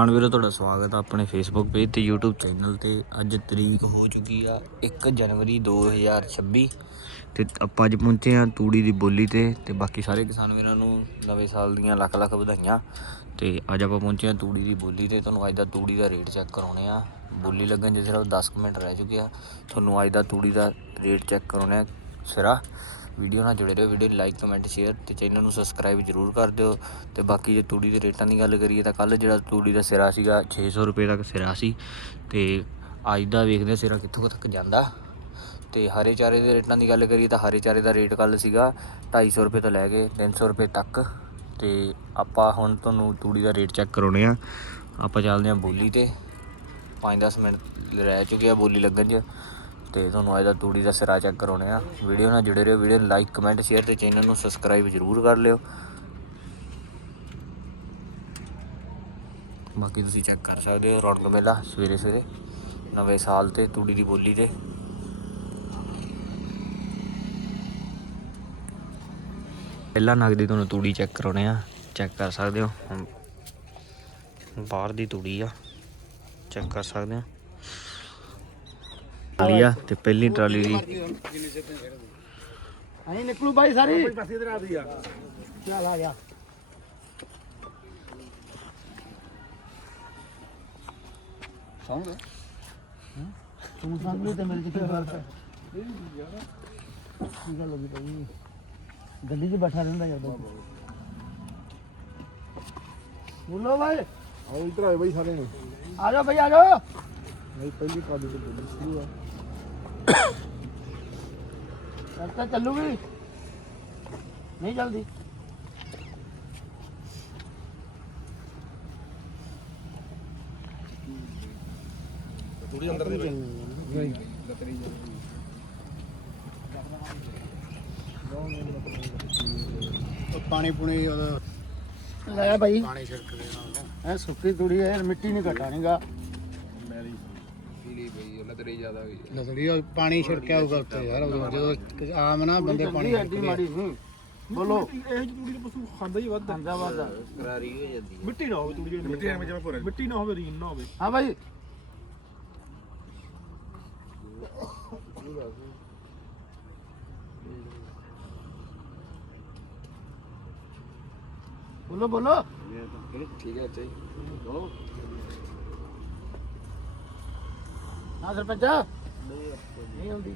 ਹਾਂ ਵੀਰੋ, ਤੁਹਾਡਾ ਸਵਾਗਤ ਹੈ ਆਪਣੇ ਫੇਸਬੁੱਕ ਪੇਜ ਤੇ YouTube ਚੈਨਲ ਤੇ। ਅੱਜ ਤਰੀਕ ਹੋ ਚੁੱਕੀ ਆ 1 ਜਨਵਰੀ 2026 ਤੇ ਆਪਾਂ ਅੱਜ ਪਹੁੰਚੇ ਆ ਤੂੜੀ ਦੀ ਬੋਲੀ ਤੇ ਤੇ ਬਾਕੀ ਸਾਰੇ ਕਿਸਾਨ ਵੀਰਾਂ ਨੂੰ ਨਵੇਂ ਸਾਲ ਦੀਆਂ ਲੱਖ ਲੱਖ ਵਧਾਈਆਂ। ਤੇ ਅੱਜ ਆਪਾਂ ਪਹੁੰਚੇ ਆ ਤੂੜੀ ਦੀ ਬੋਲੀ ਤੇ। ਤੁਹਾਨੂੰ ਅੱਜ ਦਾ ਤੂੜੀ ਦਾ ਰੇਟ ਚੈੱਕ ਕਰਾਉਣੇ ਆ। ਬੋਲੀ ਲੱਗਣ ਜੇ ਸਿਰਫ 10 ਕੁ ਮਿੰਟ ਰਹਿ ਚੁੱਕੇ ਆ। ਤੁਹਾਨੂੰ ਅੱਜ ਦਾ ਤੂੜੀ ਦਾ ਰੇਟ ਚੈੱਕ ਕਰਾਉਣੇ ਆ ਸਿਰਾ। ਵੀਡੀਓ ਨਾਲ ਜੁੜੇ ਰਹੋ, ਵੀਡੀਓ ਲਾਈਕ ਕਮੈਂਟ ਸ਼ੇਅਰ ਤੇ ਚੈਨਲ ਨੂੰ ਸਬਸਕ੍ਰਾਈਬ ਜਰੂਰ ਕਰ ਦਿਓ। ਤੇ ਬਾਕੀ ਜੇ ਤੂੜੀ ਦੇ ਰੇਟਾਂ ਦੀ ਗੱਲ ਕਰੀਏ ਤਾਂ ਕੱਲ ਜਿਹੜਾ ਤੂੜੀ ਦਾ ਸਿਰਾ ਸੀਗਾ 600 ਰੁਪਏ ਤੱਕ ਸਿਰਾ ਸੀ ਤੇ ਅੱਜ ਦਾ ਵੇਖਦੇ ਹਾਂ ਸਿਰਾ ਕਿੱਥੋਂ ਤੱਕ ਜਾਂਦਾ। ਤੇ ਹਰੇ ਚਾਰੇ ਦੇ ਰੇਟਾਂ ਦੀ ਗੱਲ ਕਰੀਏ ਤਾਂ ਹਰੇ ਚਾਰੇ ਦਾ ਰੇਟ ਕੱਲ ਸੀਗਾ 250 ਰੁਪਏ ਤੋਂ ਲੈ ਕੇ 300 ਰੁਪਏ ਤੱਕ। ਤੇ ਆਪਾਂ ਹੁਣ ਤੁਹਾਨੂੰ ਤੂੜੀ ਦਾ ਰੇਟ ਚੈੱਕ ਕਰਾਉਣੇ ਆ ਆਪਾਂ ਚੱਲਦੇ ਹਾਂ ਬੋਲੀ ਤੇ। 5-10 ਮਿੰਟ ਰਹਿ ਚੁੱਕੇ ਆ ਬੋਲੀ ਲੱਗਣ 'ਚ। ਤੇ ਤੁਹਾਨੂੰ ਅੱਜ ਦਾ ਤੂੜੀ ਦਾ ਸਿਰਾ ਚੈੱਕ ਕਰਾਉਣੇ ਆ। ਵੀਡੀਓ ਨਾਲ ਜੁੜੇ ਰਹੋ ਵੀਡੀਓ ਲਾਈਕ ਕਮੈਂਟ ਸ਼ੇਅਰ ਤੇ ਚੈਨਲ ਨੂੰ ਸਬਸਕ੍ਰਾਈਬ ਜ਼ਰੂਰ ਕਰ ਲਿਓ। ਬਾਕੀ ਤੁਸੀਂ ਚੈੱਕ ਕਰ ਸਕਦੇ ਹੋ ਰੌਣਕ ਮੇਲਾ ਸਵੇਰੇ ਸਵੇਰੇ, ਨਵੇਂ ਸਾਲ ਤੇ ਤੂੜੀ ਦੀ ਬੋਲੀ ਤੇ। ਪਹਿਲਾਂ ਨਗਦੀ ਤੁਹਾਨੂੰ ਤੂੜੀ ਚੈੱਕ ਕਰਾਉਣੇ ਆ ਚੈੱਕ ਕਰ ਸਕਦੇ ਹੋ। ਬਾਹਰ ਦੀ ਤੂੜੀ ਆ ਚੈੱਕ ਕਰ ਸਕਦੇ ਹੋ। ਟਰਾਲੀ ਆ ਤੇ ਪਹਿਲੀ ਟਰਾਲੀ ਦੀ ਅਸੀਂ ਨਿਕਲੂ ਬਾਈ ਸਾਰੀ। ਚੱਲ ਆ ਗਿਆ। ਤੂੰ ਸੰਗ ਤੇ ਮੇਰੇ ਚ ਕੀ ਫ਼ਰਕ ਹੈ ਕੀ ਗੱਲ ਹੋ ਗਈ ਭਾਈ ਗੱਡੀ 'ਚ ਬੈਠਾ ਰਹਿੰਦਾ ਜਦੋਂ ਬੋਲੋ ਭਾਈ ਆਓ ਇਧਰ ਆਏ ਬਈ ਸਾਰੇ ਨੇ। ਆ ਜਾਓ ਭਾਈ ਆ ਜਾਓ। ਨਹੀਂ ਪਹਿਲੀ ਕਾਲੀ ਤੇ ਬੋਲੀ ਸ਼ੁਰੂ ਆ। ਚੱਲ ਚੱਲੂਗੀ। ਨਹੀਂ ਜਲਦੀ ਥੋੜੀ ਅੰਦਰ ਦੇ ਪਾਣੀ ਪੁਣੀ ਲਾਇਆ ਭਾਈ ਪਾਣੀ ਛਿੜਕ ਦੇਣਾ ਇਹ ਸੁੱਕੀ ਤੂੜੀ ਹੈ ਮਿੱਟੀ ਨਹੀਂ ਘਟਾਣੀਗਾ ਮੈਲੀ। ਪੀਲੀ ਪਈ ਉਹ ਲਤੜੀ ਜ਼ਿਆਦਾ ਹੋਈ ਲਤੜੀ ਉਹ ਪਾਣੀ ਛਿੜਕਿਆ ਹੋਊਗਾ ਉੱਤੇ ਯਾਰ ਉਦੋਂ ਜਦੋਂ ਆਮ ਨਾ ਬੰਦੇ ਪਾਣੀ ਐਡੀ ਮਾੜੀ ਨਹੀਂ ਬੋਲੋ। ਇਹ ਜੀ ਤੂੜੀ ਦਾ ਪਸ਼ੂ ਖਾਂਦਾ ਹੀ ਵੱਧ ਖਾਂਦਾ ਵਾਦਾ ਕਰਾਰੀ ਹੋ ਜਾਂਦੀ ਮਿੱਟੀ ਨਾ ਹੋਵੇ ਤੂੜੀ ਜਿਹੜੀ ਮਿੱਟੀ ਐਵੇਂ ਜਿਵੇਂ ਭਰੇ ਮਿੱਟੀ ਨਾ ਹੋਵੇ ਰੀਨ ਨਾ ਹੋਵੇ। ਹਾਂ ਭਾਈ ਬੋਲੋ ਬੋਲੋ। ਠੀਕ ਹੈ ਚਾਹੀ ਹਾਂ ਸਰਪੰਚ? ਨਹੀਂ ਹੁੰਦੀ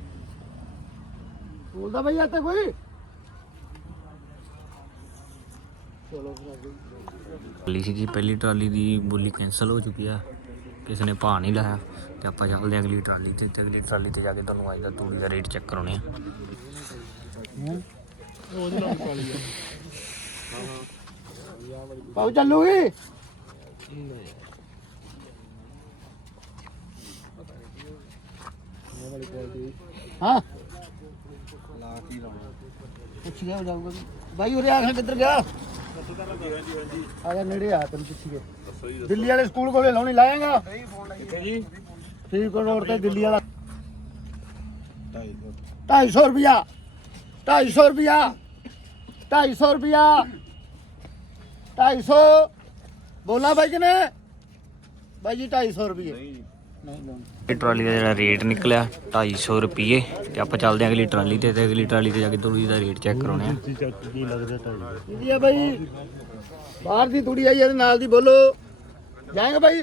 ਬੋਲਦਾ ਭਾਈ ਆਤੇ ਕੋਈ? ਟਰਾਲੀ ਸੀ ਜੀ ਪਹਿਲੀ ਟਰਾਲੀ ਦੀ ਬੋਲੀ ਕੈਨਸਲ ਹੋ ਚੁੱਕੀ ਆ। ਕਿਸੇ ਨੇ ਭਾਅ ਨਹੀਂ ਲਾਇਆ ਤੇ ਆਪਾਂ ਚੱਲਦੇ ਅਗਲੀ ਟਰਾਲੀ ਤੇ ਤੇ ਅਗਲੀ ਟਰਾਲੀ ਤੇ ਜਾ ਕੇ ਤੁਹਾਨੂੰ ਅੱਜ ਦਾ ਤੂੜੀ ਦਾ ਰੇਟ ਚੈੱਕ ਕਰਾਉਣੇ ਆ। ਪਾਉ ਚੱਲੂਗੀ? ਹਾਂ। ਲਾ ਕੀ ਲਾਉਣਾ? ਪੁੱਛ ਗਿਆ ਹੋ ਜਾਊਗਾ ਵੀ। ਬਾਈ ਉਰੇ ਆ ਕੇ ਕਿੱਧਰ ਗਿਆ। ਆ ਜਾ ਨੇੜੇ ਆ ਤੈਨੂੰ ਪੁੱਛੀਏ ਦਿੱਲੀ ਵਾਲੇ ਸਕੂਲ ਕੋਲੇ ਲਾਉਣੀ ਲਾਏਗਾ ਜੀ? ਠੀਕ ਰੋਡ ਤੇ ਦਿੱਲੀ ਵਾਲਾ। 250 250 ਰੁਪਿਆ 250 ਰੁਪਿਆ 250 ਰੁਪਿਆ 250 ਬੋਲਾ ਬਾਈ ਕਿਨੇ ਬਾਈ ਜੀ 250 ਰੁਪਏ। ਨਹੀਂ। ਲਾਉਣੀ ਇਹ ਟਰਾਲੀ ਦਾ ਜਿਹੜਾ ਰੇਟ ਨਿਕਲਿਆ 250 ਰੁਪਏ ਤੇ ਆਪਾਂ ਚੱਲਦੇ ਹਾਂ ਅਗਲੀ ਟਰਾਲੀ ਤੇ ਤੇ ਅਗਲੀ ਟਰਾਲੀ ਤੇ ਜਾ ਕੇ ਤੂੜੀ ਦਾ ਰੇਟ ਚੈੱਕ ਕਰਾਉਣੇ ਆ ਜੀ ਆ ਬਾਈ, ਬਾਹਰ ਦੀ ਤੂੜੀ ਆਈ ਇਹਦੇ ਨਾਲ ਦੀ ਬੋਲੋ। ਜਾਏਗਾ ਬਾਈ?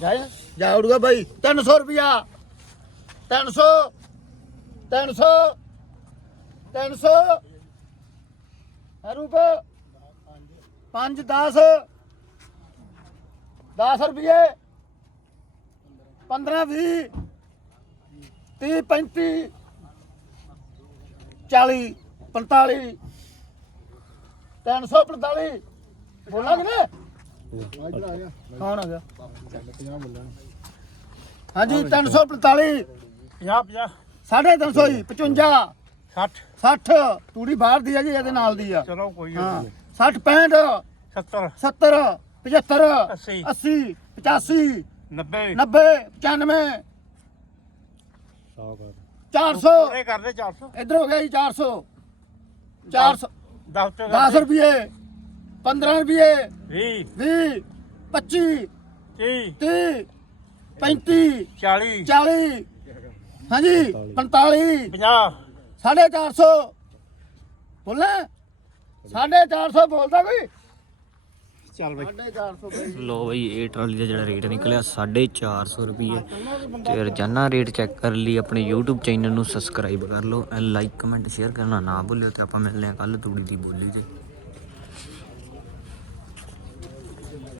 ਜਾਏ? ਜਾ ਉੜੂਗਾ ਬਾਈ। 300 ਰੁਪਿਆ 300 300 300 ਰੂਪ 5 10 10 ਰੁਪਏ। 15 20 30 35 40 45 345 ਬੋਲਾਂ ਕਿ ਨਾ ਕੌਣ ਆ ਗਿਆ? 50 ਬੋਲਣਾ ਹਾਂਜੀ 345 50 50 ਸਾਢੇ 300 ਹੀ 55 60 60 ਤੂੜੀ ਬਾਹਰ ਦੀ ਆ ਜੀ ਇਹਦੇ ਨਾਲ ਦੀ ਆ। ਚਲੋ ਕੋਈ ਹਾਂ। 60 65 70 70 75 ਅੱਸੀ। 80 85 90 90 95 100 ਕਰ। 400 ਇਹ ਕਰਦੇ 400 ਇੱਧਰ ਹੋ ਗਿਆ ਜੀ 400 400 10 ਤੇ 10 ਰੁਪਏ 15 ਰੁਪਏ। 20 20 25 30 30 35 40 40 ਹਾਂਜੀ 45 50 ਸਾਢੇ ਚਾਰ ਸੌ। ਬੋਲਣਾ? ਸਾਢੇ ਚਾਰ ਸੌ ਬੋਲਦਾ ਕੋਈ? ਚੱਲ ਬਈ। ਸਾਢੇ ਚਾਰ ਸੌ ਬਈ ਲੋ ਬਈ ਇਹ ਟਰਾਲੀ ਦਾ ਜਿਹੜਾ ਰੇਟ ਨਿਕਲਿਆ 450 ਰੁਪਏ ਤੇ ਰੋਜ਼ਾਨਾ ਰੇਟ ਚੈੱਕ ਕਰਨ ਲਈ ਆਪਣੇ YouTube ਚੈਨਲ ਨੂੰ ਸਬਸਕ੍ਰਾਈਬ ਕਰ ਲਓ। ਐ ਲਾਈਕ ਕਮੈਂਟ ਸ਼ੇਅਰ ਕਰਨਾ ਨਾ ਭੁੱਲਿਓ ਤੇ ਆਪਾਂ ਮਿਲਦੇ ਹਾਂ ਕੱਲ ਤੂੜੀ ਦੀ ਬੋਲੀ ਤੇ।